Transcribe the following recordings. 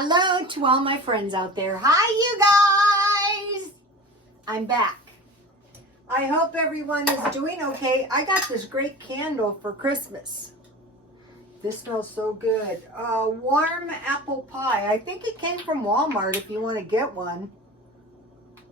Hello to all my friends out there. Hi, you guys. I'm back. I hope everyone is doing okay. I got this great candle for Christmas. This smells so good. Warm apple pie. I think it came from Walmart if you want to get one.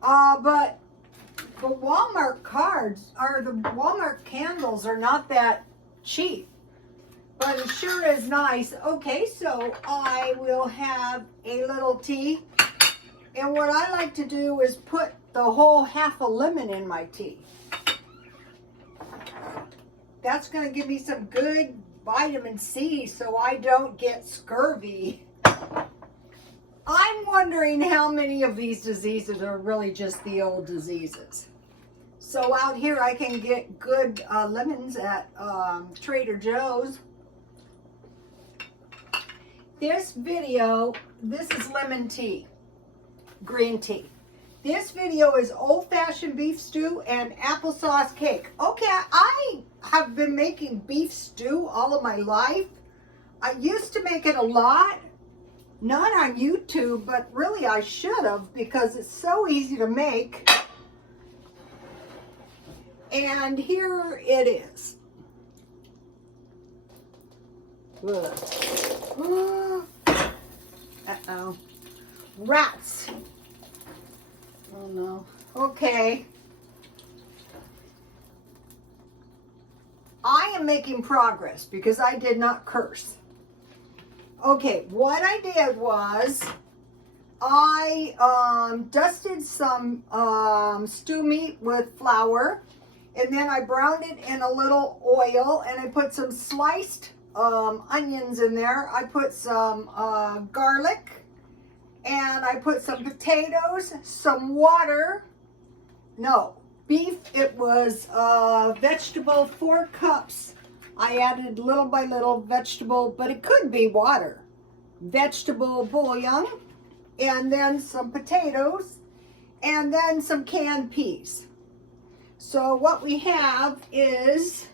But the Walmart Walmart candles are not that cheap. But it sure is nice. Okay, so I will have a little tea. And what I like to do is put the whole half a lemon in my tea. That's going to give me some good vitamin C so I don't get scurvy. I'm wondering how many of these diseases are really just the old diseases. So out here I can get good lemons at Trader Joe's. This is lemon tea, green tea. This video is old-fashioned beef stew and applesauce cake. Okay, I have been making beef stew all of my life. I used to make it a lot, not on YouTube, but really I should have because it's so easy to make. And here it is. Ugh. Uh-oh. Rats. Oh no. Okay. I am making progress because I did not curse. Okay, what I did was I dusted some stew meat with flour, and then I browned it in a little oil, and I put some sliced onions in there. I put some garlic, and I put some potatoes, some water. No, beef. It was vegetable, 4 cups. I added little by little vegetable, but it could be water. Vegetable bouillon, and then some potatoes, and then some canned peas. So what we have is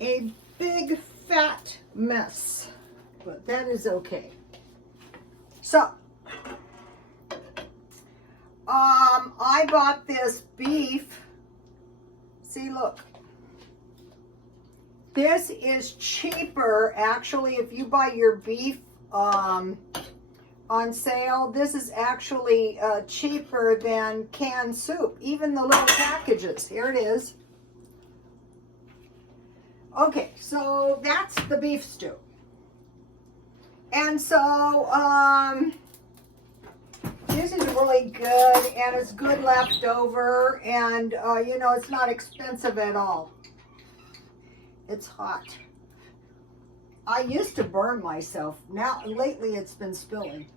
a big fat mess, but that is okay. So, I bought this beef. See, look. This is cheaper, actually, if you buy your beef on sale. This is actually cheaper than canned soup, even the little packages. Here it is. Okay, so that's the beef stew. And so, this is really good, and it's good leftover, and, you know, it's not expensive at all. It's hot. I used to burn myself. Now, lately, it's been spilling.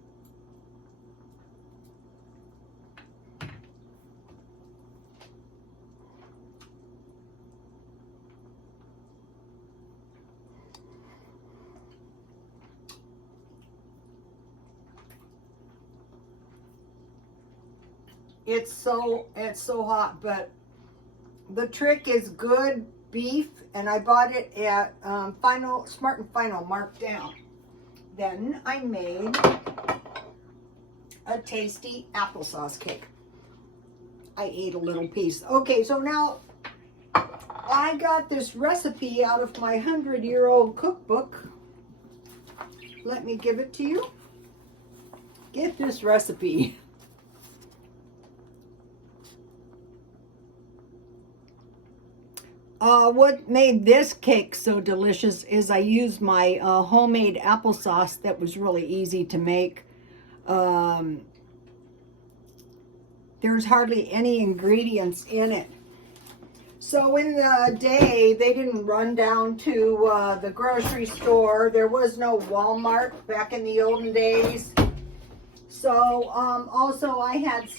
It's so hot, but the trick is good beef, and I bought it at Smart and Final, marked down. Then I made a tasty applesauce cake. I ate a little piece. Okay, so now I got this recipe out of my 100-year-old cookbook. Let me give it to you. Get this recipe. What made this cake so delicious is I used my homemade applesauce that was really easy to make. There's hardly any ingredients in it. So in the day, they didn't run down to the grocery store. There was no Walmart back in the olden days. So also I had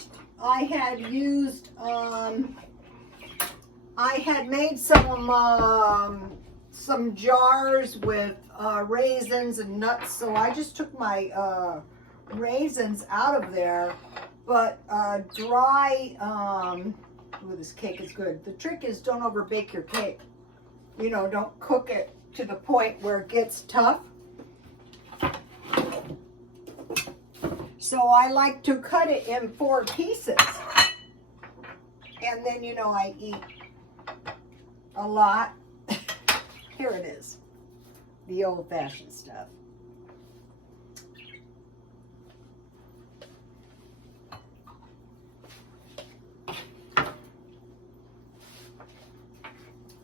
used I had made some jars with raisins and nuts, so I just took my raisins out of there. But dry, ooh, this cake is good. The trick is don't overbake your cake. You know, don't cook it to the point where it gets tough. So I like to cut it in 4 pieces. And then, you know, I eat a lot. Here it is, the old-fashioned stuff.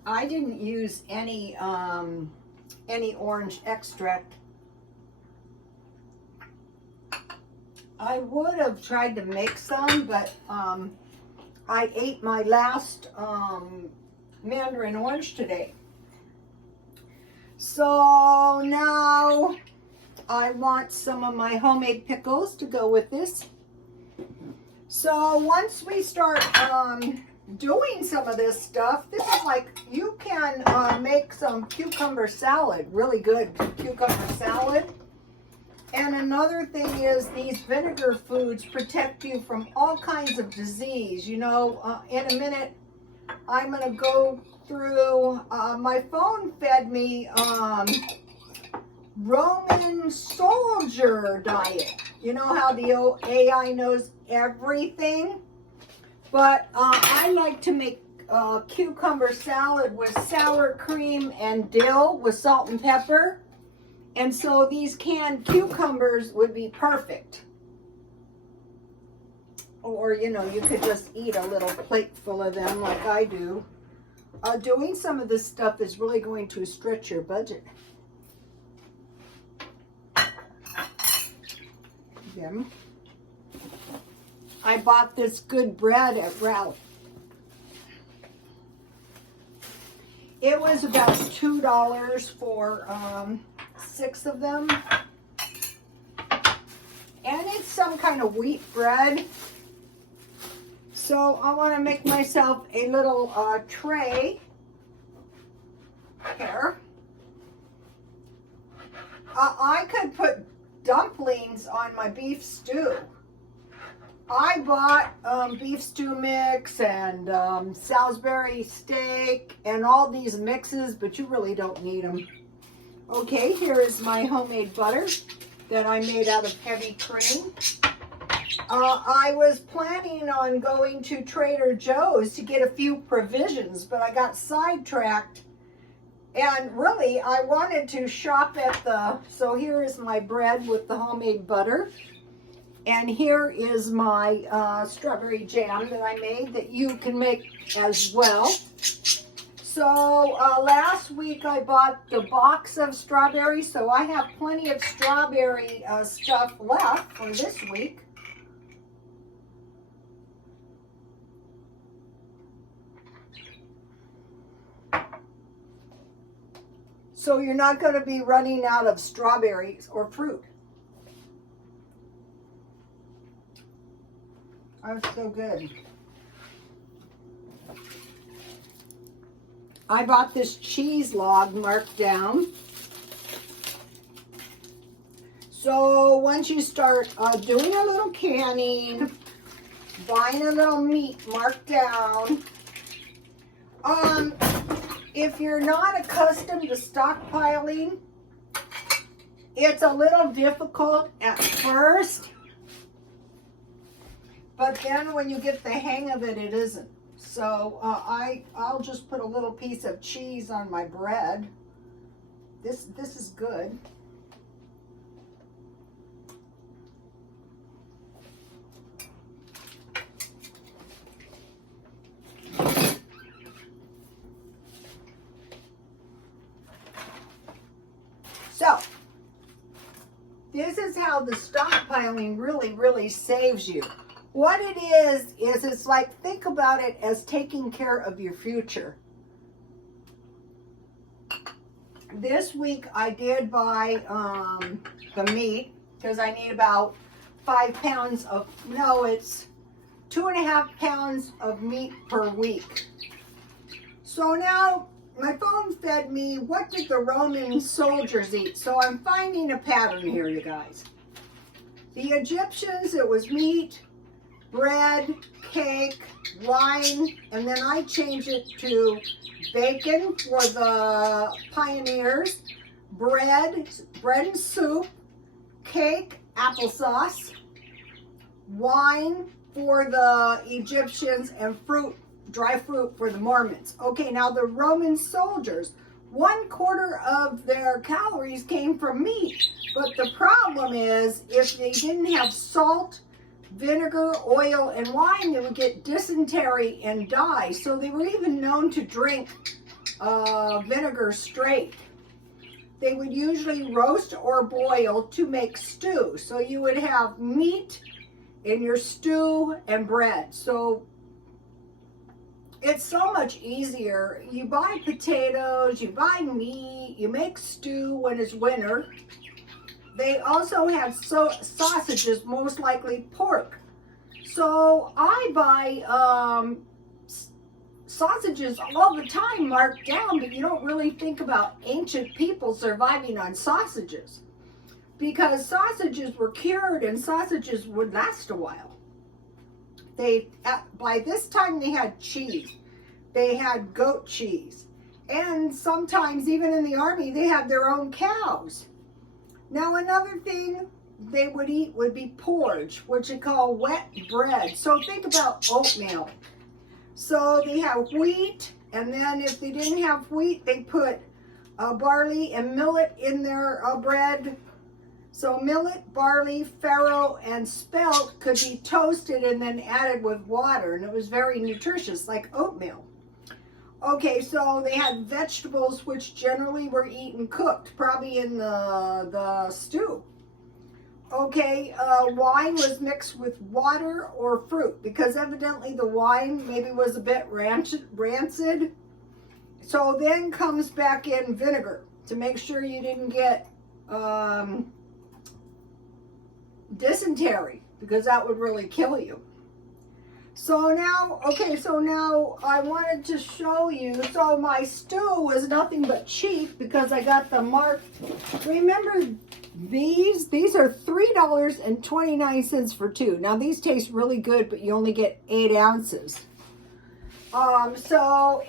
I didn't use any orange extract. I would have tried to make some, but I ate my last mandarin orange today. So now I want some of my homemade pickles to go with this. So once we start doing some of this stuff, this is like, you can make some cucumber salad, really good cucumber salad. And another thing is, these vinegar foods protect you from all kinds of disease. You know, in a minute, I'm going to go through, my phone fed me Roman soldier diet. You know how the AI knows everything? But I like to make cucumber salad with sour cream and dill with salt and pepper. And so these canned cucumbers would be perfect. Or, you know, you could just eat a little plate full of them like I do. Doing some of this stuff is really going to stretch your budget. Them. I bought this good bread at Ralph. It was about $2 for 6 of them. And it's some kind of wheat bread. So I want to make myself a little tray here. I could put dumplings on my beef stew. I bought beef stew mix and Salisbury steak and all these mixes, but you really don't need them. Okay, here is my homemade butter that I made out of heavy cream. I was planning on going to Trader Joe's to get a few provisions, but I got sidetracked. And really, I wanted to shop at the, so here is my bread with the homemade butter. And here is my strawberry jam that I made that you can make as well. So last week I bought the box of strawberries, so I have plenty of strawberry stuff left for this week. So you're not going to be running out of strawberries or fruit. Oh, so good. I bought this cheese log marked down. So once you start doing a little canning, buying a little meat marked down, if you're not accustomed to stockpiling, it's a little difficult at first, but then when you get the hang of it, it isn't. So I'll just put a little piece of cheese on my bread. This is good. So, this is how the stockpiling really saves you. What it is it's like, think about it as taking care of your future. This week I did buy the meat because I need about 5 pounds of, no, it's 2.5 pounds of meat per week. So now, my phone fed me, what did the Roman soldiers eat? So I'm finding a pattern here, you guys. The Egyptians, it was meat, bread, cake, wine, and then I changed it to bacon for the pioneers, bread and soup, cake, applesauce, wine for the Egyptians, and fruit, dry fruit for the Mormons. Okay, now the Roman soldiers, 1/4 of their calories came from meat. But the problem is, if they didn't have salt, vinegar, oil, and wine, they would get dysentery and die. So they were even known to drink vinegar straight. They would usually roast or boil to make stew. So you would have meat in your stew and bread. So it's so much easier. You buy potatoes, you buy meat, you make stew when it's winter. They also have sausages, most likely pork. So I buy sausages all the time marked down, but you don't really think about ancient people surviving on sausages, because sausages were cured and sausages would last a while. By this time they had cheese. They had goat cheese. And sometimes even in the army they had their own cows. Now another thing they would eat would be porridge, which they call wet bread. So think about oatmeal. So they have wheat, and then if they didn't have wheat, they put barley and millet in their bread. So millet, barley, farro, and spelt could be toasted and then added with water, and it was very nutritious, like oatmeal. Okay, so they had vegetables, which generally were eaten cooked, probably in the stew. Okay, wine was mixed with water or fruit, because evidently the wine maybe was a bit rancid. So then comes back in vinegar to make sure you didn't get dysentery, because that would really kill you. So now, okay, so now I wanted to show you, so my stew was nothing but cheap because I got the marked, remember these are $3.29 for 2. Now these taste really good, but you only get 8 ounces. For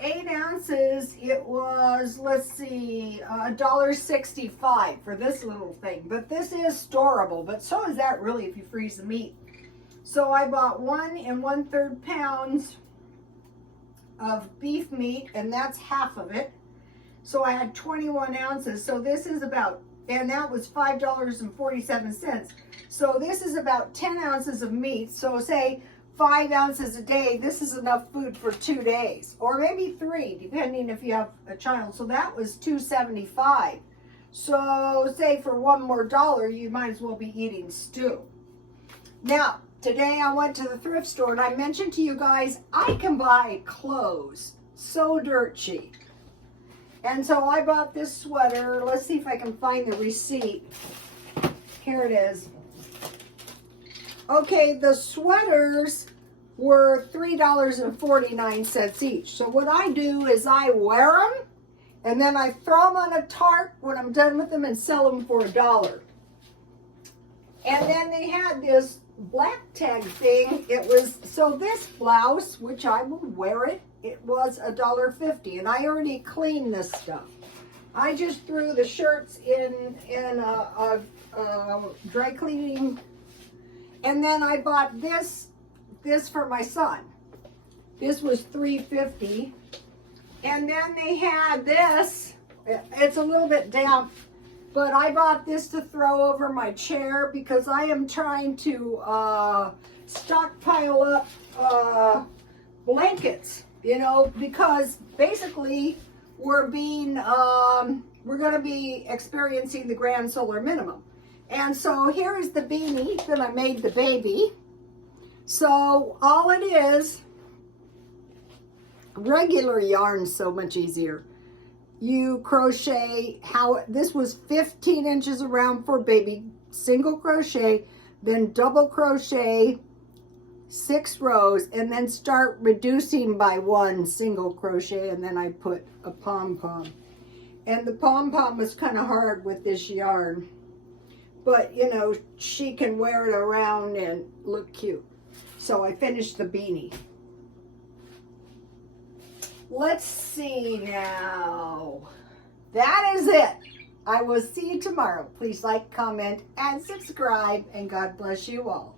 8 ounces, it was, let's see, $1.65 for this little thing. But this is storable, but so is that really if you freeze the meat. So I bought 1 1/3 pounds of beef meat, and that's half of it. So I had 21 ounces. So this is about, and that was $5.47. So this is about 10 ounces of meat. So say 5 ounces a day. This is enough food for 2 days, or maybe 3, depending if you have a child. So that was $2.75. So say for $1 more, you might as well be eating stew. Now, today I went to the thrift store, and I mentioned to you guys, I can buy clothes so dirt cheap. And so I bought this sweater. Let's see if I can find the receipt. Here it is. Okay, the sweaters were $3.49 each. So what I do is I wear them, and then I throw them on a tarp when I'm done with them and sell them for $1. And then they had this black tag thing. It was, so this blouse, which I will wear it, it was $1.50, and I already cleaned this stuff. I just threw the shirts in a dry cleaning, and then I bought this for my son. This was $3.50, and then they had this. It's a little bit damp, but I bought this to throw over my chair because I am trying to stockpile up blankets, you know, because basically we're going to be experiencing the grand solar minimum. And so here is the beanie that I made the baby. So all it is, regular yarn's so much easier. You crochet, this was 15 inches around for baby, single crochet, then double crochet 6 rows, and then start reducing by 1 single crochet, and then I put a pom-pom. And the pom-pom was kind of hard with this yarn, but you know, she can wear it around and look cute. So I finished the beanie. Let's see now. That is it. I will see you tomorrow. Please like, comment, and subscribe, and God bless you all.